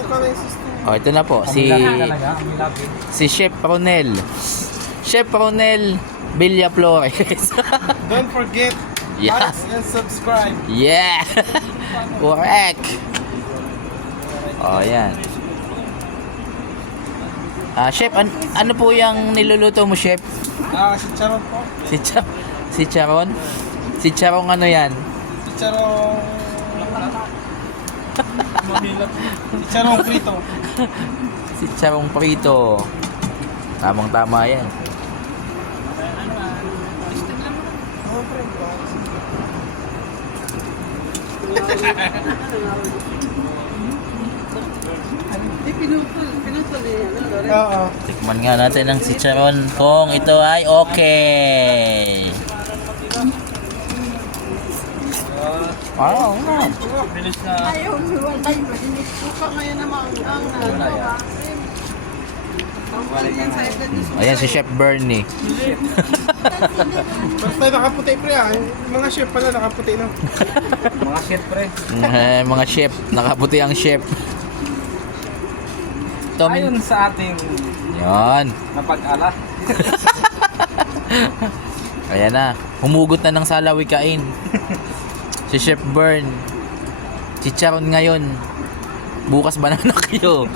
suka na yung system. Oh, ito na po. Si Chef Ronel. Chef Ronel Villaflores. Don't forget, Yeah. likes and subscribe. Yeah! Correct! Oh, yan. Chef, ano po yung niluluto mo, Chef? Si Charon po. Si Charon? Si Charong ano yan? Si Charong... Si Charong Prito. Si Charong Prito. Tamang-tama yan. Oo. Tikman nga natin ang si Charon kung ito ay okay. Wow, nga. Bilis na. Ayaw, hiwalay mo. Suka ngayon naman ang Ayan si Chef Bernie. Basta nakaputi pre Yung mga chef pala nakaputi na. Mga chef pre. Mga chef, nakaputi ang chef. Ayon sa ating Yan. napag-ala. Ayan na. Humugot na ng salawikain. Si Chef Bern. Si Charon ngayon. Bukas banana kayo.